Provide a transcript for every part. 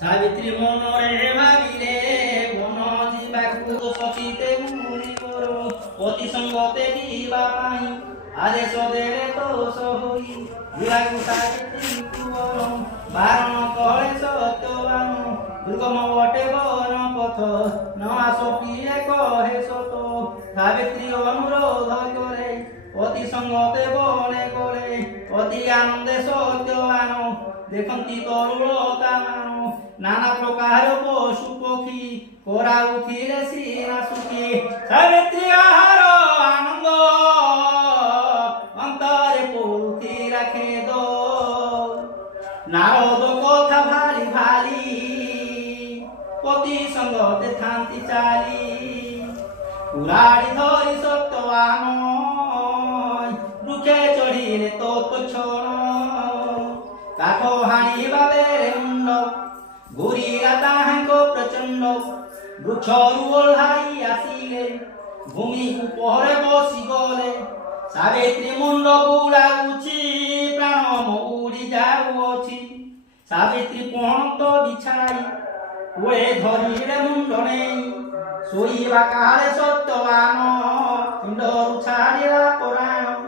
ସାବିତ୍ରୀ ମନରେ ଭାବିଲେ ବନ ଯିବାକୁ ସଚିତେ ମୁନି କର ପତି ସଙ୍ଗତେ ଯିବା ପାଇଁ ଆଦେଶ ଦେଲେ ତୋଷ ହୋଇ ଯିବାକୁ ସାବିତ୍ରୀ କୁବର ବାରଣ କଳେ ସତ୍ୟବାନ ଦୁର୍ଗମ ବଟେ ବନ ପଥ ନ ଆସ ପିଏ କହେ ସତ ସାବିତ୍ରୀ ଅନୁରୋଧ କରେ ପତି ସଙ୍ଗତେ ବନେ କରେ ଅତି ଆନନ୍ଦେ ସତ୍ୟବାନ ଦେଖନ୍ତି ତରୁଳତା ମାନ নানা প্রকার পশু পক্ষী করাউথিলে সিনা সুখী সাবিত্রী আহার আনন্দ অন্তরে পড়ুথি রাখে দো নারদ কথা ভালি ভালি পতি সঙ্গতে থান্তি চালি কুড়াড়ি ধরি সত্যবান বৃক্ষে চড়িলে তো ছড় কাঠ হাণিবা বেড়ে মুন্ড ঘুরিয়া তাহাঙ্ক প্রচণ্ড বৃক্ষরু ওল্হাই আসিলে ভূমি উপরে বসি গলে সাবিত্রী মুন্ড বুড়াউছি প্রাণ উড়ি যাউছি সাবিত্রী পহন্ত বিছাই কোয়ে ধরিলে মুন্ড নেই শোইবা কালে সত্যবান পিণ্ডরু ছাড়িলা পরায়ণ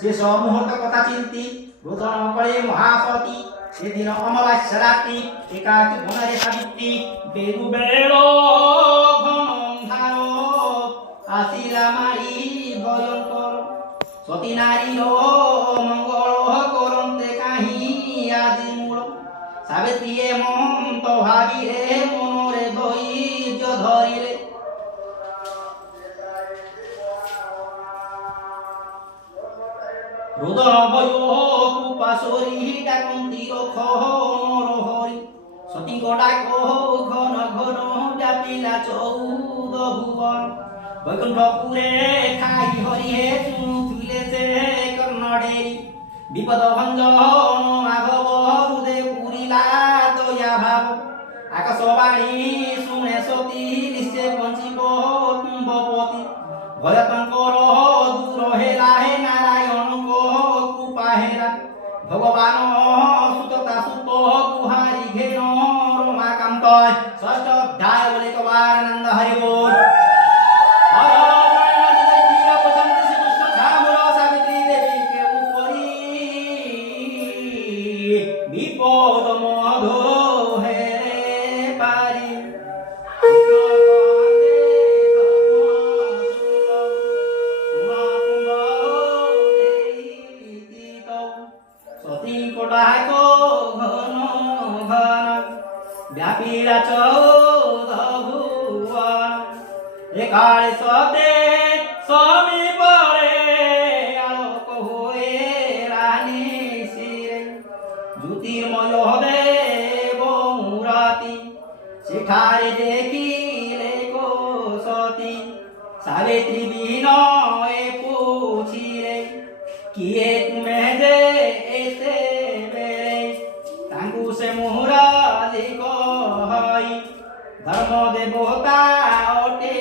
শেষ মুহূর্ত কথা চিন্তি রোদন কলে মহাসতী সেদিন অমাবাস্যা রাত্রি একাকী বনে সাবিত্রী বেরু বেড় ঘনন্ধার আসিলা মারি ভয়ঙ্কর সতী নারীর মঙ্গল করন্তে কাহি আদি মূল সাবিত্রী মন্ত ভাবিলে মনরে ধৈর্য ধরিলে রোদন ভয় কুপাশরী ডাকন্তি রখর হরি সতীঙ্ক ডাক ঘন ঘন ব্যাপিলা 14 ভুবন বৈকুণ্ঠপুরে খাই হরি হে শুথিলে সে কর্ণডেরি বিপদ ভঞ্জন মাধব হৃদে পুরিলা দয়া ভাব আকাশবাণী শুনে সতী নিশ্চয় পঞ্চিব তুম্বপতি ভয়তঙ্কর দূর হেলা হে নারায়ণ কৃপা হেরা ভগবান সুততা সুত গুহারি ঘেন রমাকান্ত ষষ্ঠ অধ্যায় বলে কবার আনন্দ হরি বল বিপদ মধ হে পারি সতীঙ্ক ডাক ঘন ঘন ব্যাপিলা 14 ভুবন একালে সতে সমীপরে আলোক হয়ে রানী শিরে জ্যোতির্ময় দেব মূরতি সেখারে দেখিলে কো সতী সাবিত্রী বিনয়ে পুছিলে কিয়ে তুমি যে এতে বেড়ে তাঙ্কু সে মুহুরালি কহই ধর্ম দেবতা অটে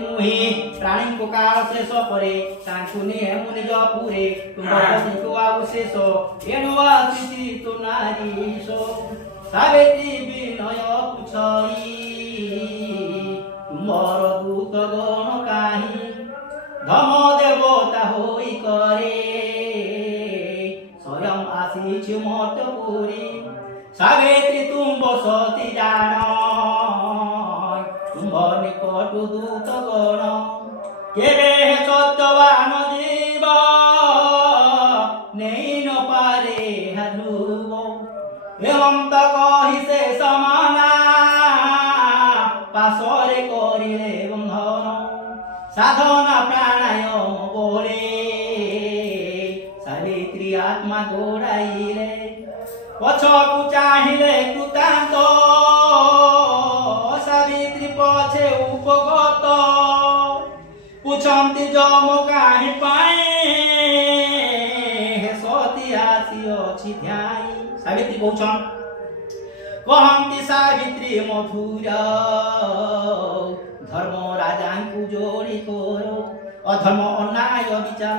মুহি প্রাণীଙ୍କୁ କାଳ ଶେଷ ପରେ ତାଙ୍କୁ ନିଏ ମୁଁ ନିଜ ପୁରେ ତୁମକୁ ଆଉ ଶେଷ ଏଣୁ ଆସିଛି ତୁ ନାରୀଶ ସାବିତ୍ରୀ ବିନୟ ପୁଛଇ ତୁମର ଦୂତ ଗଣ କାହିଁ ଧମ ଦେବତା ହୋଇ করে স্বয়ং আসিছি মর্তপুরী সাবিত্রী তুম্ব সতী জান তুম্ব নিকট দূত গণ কেবে সত্যবান জীব নেই ন পারে হাজুব হেমন্ত কহি সে সমানা পাশরে করিলে বন্ধন সাধনা প্রাণায়াম বলে সাবিত্রী আত্মা দৌড়াইলে পছকু চাহিলে কৃতান্ত সাবিত্রী পছে উপগত পুছন্তি যম কাহি পাই হে সতী আসি অছি ধ্যাই সাবিত্রী কହୁଛন কহନ୍ତି সাবিত্রী মধুর ধর্ম রাজাଙ୍କୁ ଯୋଡ଼ି କର ଅଧର୍ମ ଅନ୍ୟାୟ ବିଚାର